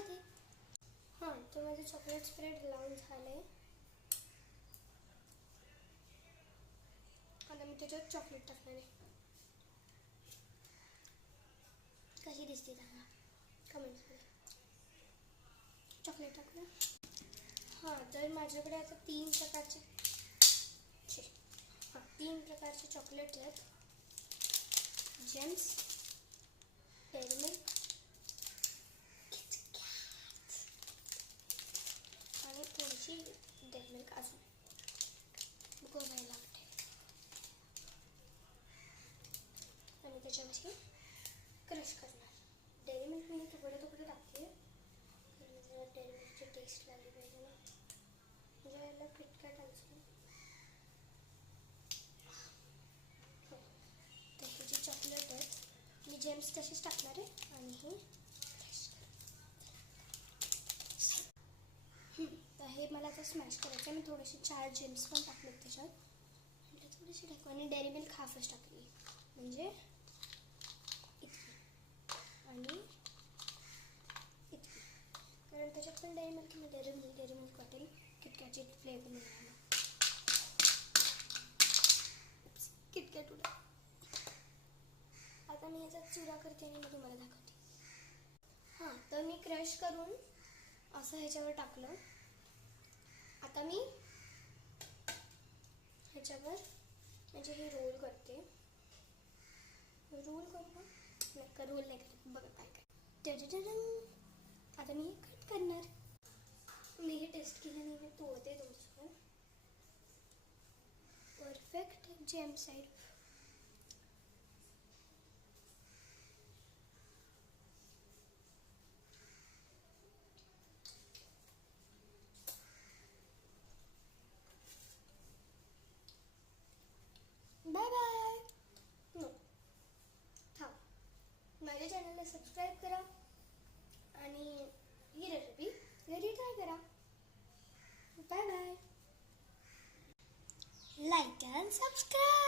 मध्ये. हां, तर माझं चॉकलेट स्प्रेड लावून झालं आहे. आता मी त्याच्यात चॉकलेट टाकणार आहे. कशी दिसते सांगा कमेंट्समध्ये. चॉकलेट टाकलं. हां, तर माझ्याकडे आता 3 प्रकारचे चॉकलेट आहेत. जेम्स, डेअरी मिल्क, आणि थोडीशी डेअरी मिल्क अजून गोवायला लागते. आणि त्याच्यामध्ये क्रश करणार. डेअरी मिल्क मी तुकडे टाकते. डेअरी मिल्कची टेस्ट लागली पाहिजे ना. म्हणजे याला किटकॅट अजून. तर हे जे चॉकलेट आहेत मी जेम्स तसेच टाकणार आहे आणि हे क्रश तर हे मला आता स्मॅश करायचं आहे. मी थोडेसे 4 जेम्स पण टाकलेत त्याच्यात. म्हटलं थोडीशी टाकू. आणि डेअरी मिल्क हाफच टाकली म्हणजे इतकी आणि इतकी. कारण त्याच्यात पण डेअरी मिल्क वाटेल. किटकॅटची फ्लेवर मिळाला. किटकॅट उडा. आता मी याचा चुरा करते आणि मग तुम्हाला दाखवते. हां, तर मी क्रश करून असं ह्याच्यावर टाकलं. आता मी ह्याच्यावर म्हणजे हे रोल करते. रोल करू का? रोल नाही करत. बघा काय आता मी हे कट करणार. मी हे टेस्ट केल्याने मी तोडते तुमच्याकडे. परफेक्ट जेम साईड. Bye bye. नो थांब. माझ्या चॅनलला सबस्क्राईब करा आणि ही रेसिपी घरी ट्राय करा. Bye bye. Like and subscribe.